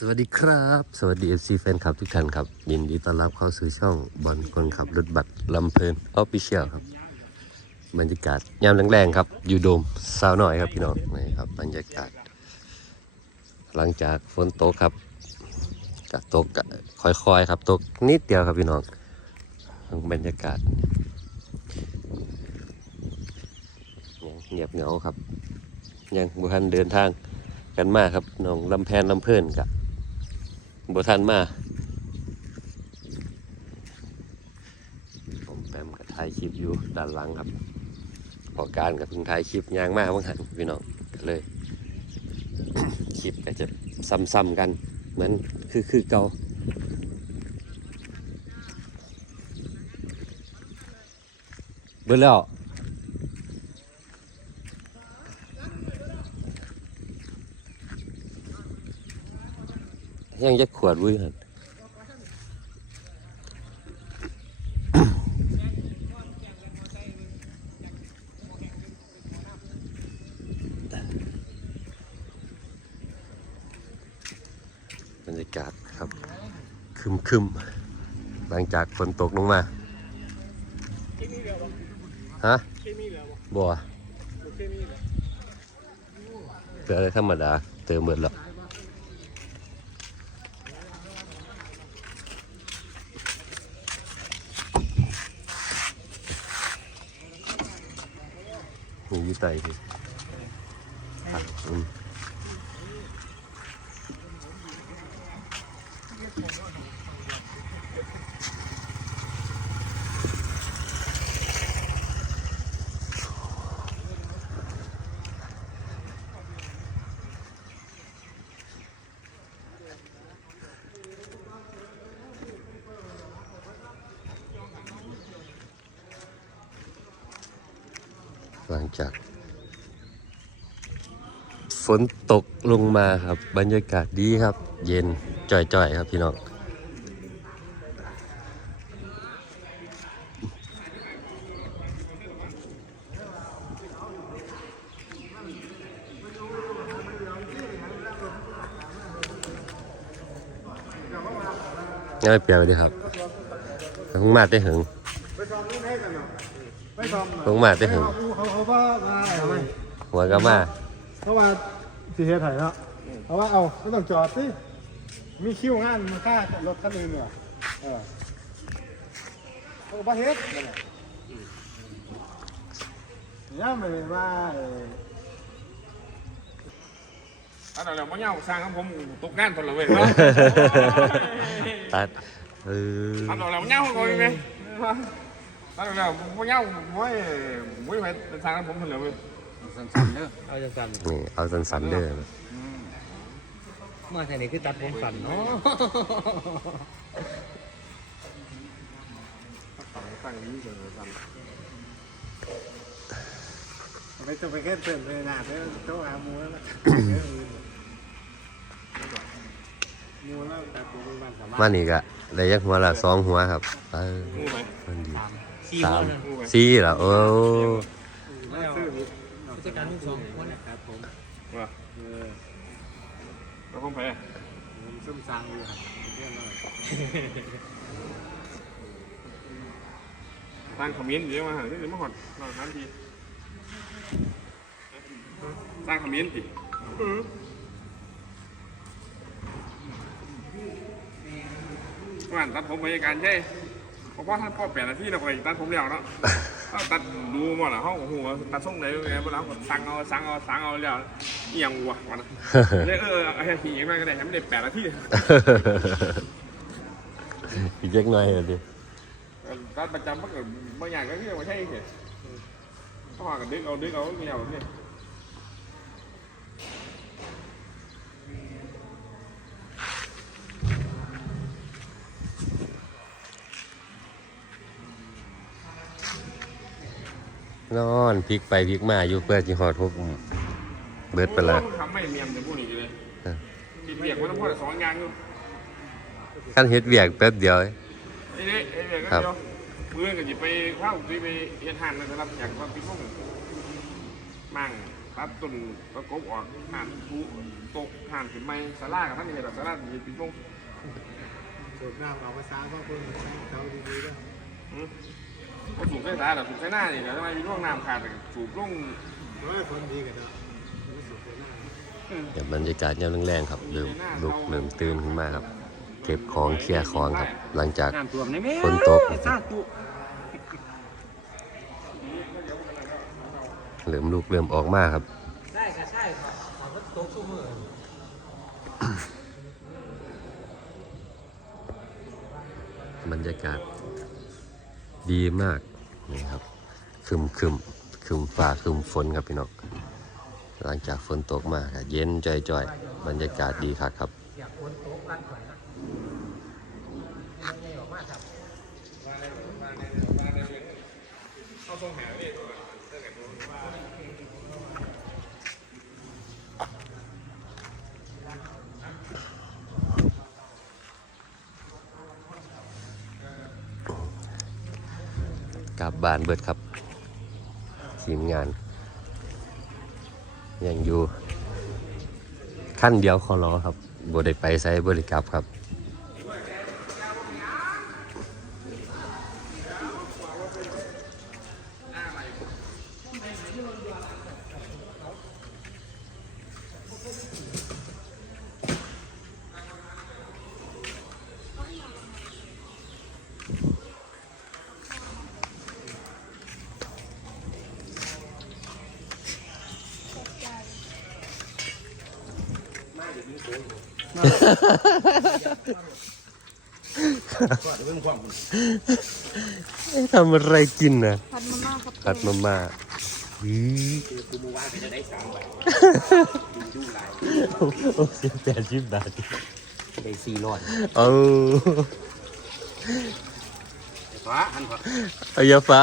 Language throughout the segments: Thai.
สวัสดีครับ สวัสดีเอฟซีแฟนคลับทุกท่านครับ ยินดีต้อนรับเข้าสู่ช่องบอลคนขับรถบัตรลำเพลินออฟฟิเชียลครับ บรรยากาศยามแรงๆครับ อยู่โดมสาวหน่อยครับพี่น้องนี่ครับบรรยากาศ หลังจากฝนตกครับกะตกกะค่อยๆครับตกนิดเดียวครับพี่น้องบรรยากาศเงียบเหงาครับ ยังบุทันเดินทางกันมากครับน้องลำแพนลำเพลินกับ บุทันมาผมแปมกับถ่ายคลิปอยู่ด้านหลังครับพอการกับพิ่งถ่ายคลิปยางมากบ้างหันพี่น้องก็เลย คลิปก็จะซ้ำๆกันเหมือนคือคือเก่าเบื่อแล้ว ยังจะขวดวุ้ยหันบรรยากาศครับคึมคึมๆหลังจากฝนตกลงมาฮะบัวเตืออะไรธรรมดา เติมหมดแล้วมีอยู่ ไตพี่ หลังจาก ฝนตกลงมาครับ บรรยากาศดีครับ เย็นจ่อยๆ ครับพี่น้องง่ายเปรียบเลยครับเพิ่งมาได้หึงหงมาได้หึง เขาเขาเขาว่ามาเอาไหมหัวก็มาเขาว่าสีเฮ็ดไห้เนาะเขาว่าเอาไม่ต้องจอดสิมีคิวงานมาค่ารถคันอื่นเนี่ยเออเขาบอกว่าเฮ็ดนั่นแหละเนี่ยไม่ได้ว่าเอออันนั้นแหละมันเงาสร้างของผมตกงานตลอดเว้ยตัดเออ อันนั้นแหละมันเงาของผมไหมอันนั้นแหละมันเงาไม่ไม่ไปสร้างของผมตลอดเว้ยสั้นๆเด้อเอาจังสั้นนี่เอาสันๆเด้อมาแค่นี้คือตัดผมสั้นเนาะตั้งนี้เกิดอะไรไปจะไปแค่เติมเลยนะเดี๋ยวโต๊ะอามูแล้วนะ มูแล้วแต่ตัวบ้านี่กะได้ยักหัวละสองหัวครับเออมันดีสามสี่เหรอโอ้แล้วผู้จัดการทั้งสองคนนะครับผมว่าเออแล้วผมไปผมซึมซังอยู่ครับเพื่อนเลยสร้างคอมเมนต์เยอะมาหาที่เดี๋ยวมาก่อนนอนทันทีสร้างคอมเมนต์สิ ว่านตัดผมบรรยากาศใช่เพราะว่าท่านพ่อแปดนาทีเราไปตัดผมแล้วเนาะเอาตัดดูหมดละห้องหัวตัดส่งไหนไงเวลาผมสั่งเอาสั่งเอาสั่งเอาแล้วเอียงวะวะนะเลยเออไอ้หีมากก็ได้ให้มันได้แปดนาทีอีกเล็กน้อยเลยดิตัดประจำมันก็บางอย่างก็คือไม่ใช่เหรอถ้าว่ากันดึกเอาดึกเอาเงี้ยเนี่ย นอนพลิกไปพลิกมาอยู่เพื่อจีหอดพวกเบิดไปละทำไม่เมียมจะพูดอีกเลยเออปิดเบียกมันต้องพูดสองอย่างอยู่ขั้นเฮ็ดเวียกแป๊บเดียวไอ้เนี่ยไอ้เบียกก็เดียวมือก็จะไปเข้าไปไปเฮ็ดหันนะครับอยากว่าพี่พวกมั่งตัดต้นประกบออกห่านทุตกห่านขึ้นไม้สารากับท่านนี่เห็นสาราดีปีนลงสูบน้ำเอาภาษาก็คนเขาดีๆด้วย ก็สูบไฟฟ้าแต่สูบไฟหน้านี่เดี๋ยวทำไมมีร่วงน้ำขาดแต่สูบลงน้อยคนดีกันเนาะบไปหน้าเดี๋ยวบรรยากาศยามแรงๆครับเริ่มลุกเริ่มตื่นขึ้นมาครับ เก็บของเคลียร์ของครับ หลังจากฝนตกเริ่มลุกเริ่มออกมาครับได้ค่ะใช่ครับขอรถโต๊ะชูมือบรรยากาศ ดีมากนี่ครับคึมคึมคึมฟ้าคึมฝนครับพี่น้องหลังจากฝนตกมากเย็นจ่อยๆบรรยากาศดีครับครับเอยากฝนตกลั่นข่อยนะยังไงออกมาครับเข้าทรงแหวนี่ กลับบ้านเบิดครับ ทีมงาน ยังอยู่ขั้นเดียวคอรอครับบ่ได้ไปใส่บริกลับครับ ทำอะไรกินนะผัดมาม่าครับผัดมาม่าวีโอ้เสียแปดสิบบาทได้สี่ร้อยเอาฟ้าหันฟ้า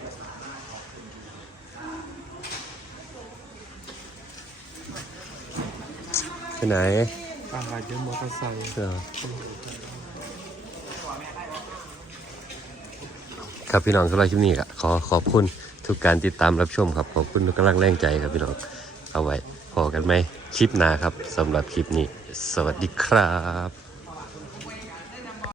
ไหนตาเดินมอเตอร์ไซค์เออครับพี่น้องสำหรับคลิปนี้ก็ขอขอบคุณทุกการติดตามรับชมครับ ขอบคุณทุกกำลังแรงใจครับพี่น้อง เอาไว้พอกันไหมคลิปหน้าครับสำหรับคลิปนี้ สวัสดีครับ